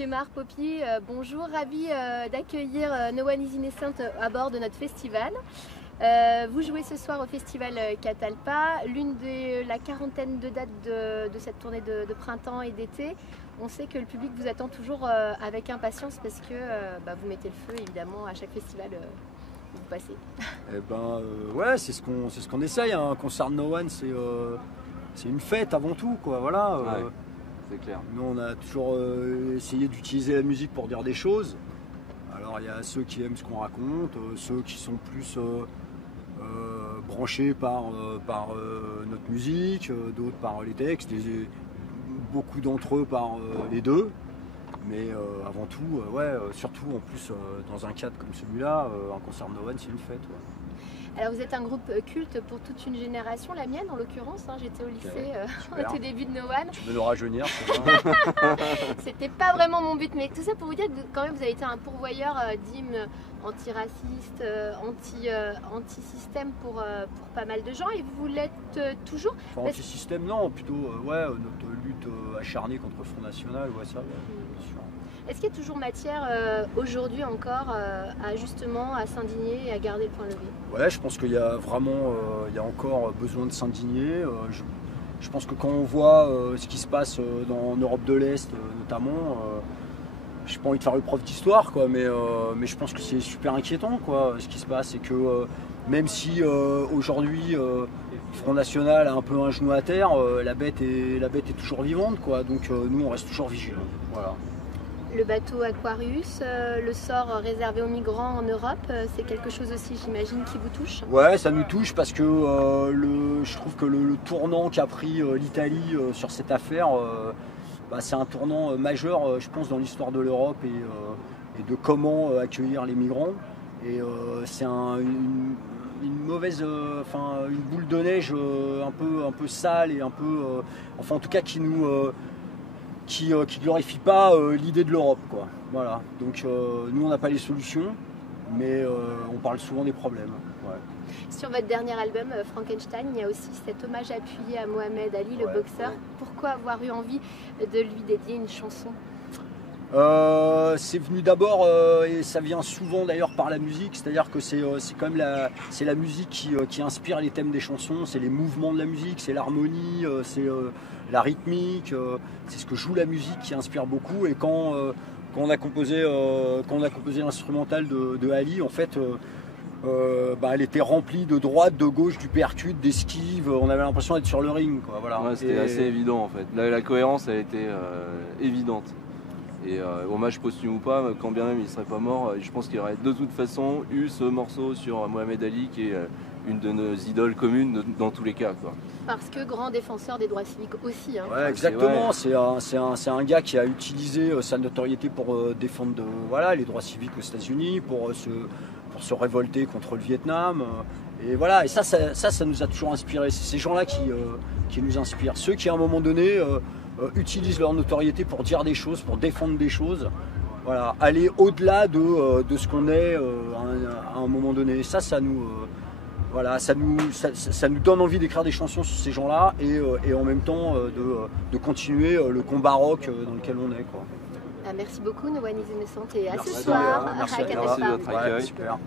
Kemar, Poppy, bonjour, ravi d'accueillir No One is Innocent à bord de notre festival. Vous jouez ce soir au festival Catalpa, l'une de la quarantaine de dates de cette tournée de printemps et d'été. On sait que le public vous attend toujours avec impatience parce que vous mettez le feu évidemment à chaque festival où vous passez. Ouais, c'est ce qu'on essaye, hein. Un concert de No One, c'est une fête avant tout, quoi. Voilà. Ouais. C'est clair. Nous, on a toujours essayé d'utiliser la musique pour dire des choses. Alors, il y a ceux qui aiment ce qu'on raconte, ceux qui sont plus branchés par notre musique, d'autres par les textes, beaucoup d'entre eux par les deux. Mais avant tout, surtout en plus dans un cadre comme celui-là, un concert de No One, c'est une fête. Ouais. Alors vous êtes un groupe culte pour toute une génération, la mienne en l'occurrence, hein, j'étais au lycée au tout début de No One. Tu veux nous rajeunir, c'est vrai. C'était pas vraiment mon but, mais tout ça pour vous dire que quand même vous avez été un pourvoyeur d'hymnes antiracistes, anti-système pour pas mal de gens et vous l'êtes toujours. Enfin, anti-système non, plutôt notre lutte acharnée contre le Front National, ça, bien sûr. Est-ce qu'il y a toujours matière aujourd'hui encore à s'indigner et à garder le point levé? Ouais, je pense qu'il y a vraiment encore besoin de s'indigner. Je pense que quand on voit ce qui se passe en Europe de l'Est notamment, je n'ai pas envie de faire le prof d'histoire, quoi, mais je pense que c'est super inquiétant, quoi, ce qui se passe. Et que même si aujourd'hui le Front National a un peu un genou à terre, la bête est toujours vivante, quoi, donc nous on reste toujours vigilants. Voilà. Le bateau Aquarius, le sort réservé aux migrants en Europe, c'est quelque chose aussi, j'imagine, qui vous touche? Ouais, ça nous touche parce que je trouve que le tournant qu'a pris l'Italie sur cette affaire, c'est un tournant majeur, je pense, dans l'histoire de l'Europe et de comment accueillir les migrants. Et c'est une mauvaise, une boule de neige un peu sale et un peu, en tout cas qui glorifie pas l'idée de l'Europe, quoi. Voilà. Donc nous on n'a pas les solutions, mais on parle souvent des problèmes. Ouais. Sur votre dernier album Frankenstein, il y a aussi cet hommage appuyé à Mohamed Ali, le boxeur. Ouais. Pourquoi avoir eu envie de lui dédier une chanson? C'est venu d'abord et ça vient souvent d'ailleurs par la musique, c'est-à-dire que c'est quand même la musique qui inspire les thèmes des chansons, c'est les mouvements de la musique, c'est l'harmonie, c'est la rythmique, c'est ce que joue la musique qui inspire beaucoup. Et quand on a composé l'instrumental de Ali, en fait elle était remplie de droite, de gauche, du percute, d'esquive, on avait l'impression d'être sur le ring, quoi. Voilà. Ouais, c'était assez évident en fait, la cohérence elle était évidente. Et hommage posthume ou pas, quand bien même il ne serait pas mort, je pense qu'il y aurait de toute façon eu ce morceau sur Mohamed Ali qui est une de nos idoles communes dans tous les cas, quoi. Parce que grand défenseur des droits civiques aussi. Hein. Ouais, exactement, c'est un gars qui a utilisé sa notoriété pour défendre les droits civiques aux États-Unis, pour se révolter contre le Vietnam. Et voilà, et ça nous a toujours inspiré. C'est ces gens-là qui nous inspirent. Ceux qui à un moment donné utilisent leur notoriété pour dire des choses, pour défendre des choses, voilà, aller au-delà de ce qu'on est à un moment donné. Ça nous donne envie d'écrire des chansons sur ces gens-là et en même temps de continuer le combat rock dans lequel on est, quoi. Merci beaucoup, No One is Innocent, et à ce Merci soir. merci à Catalpa. Merci de votre accueil. Super.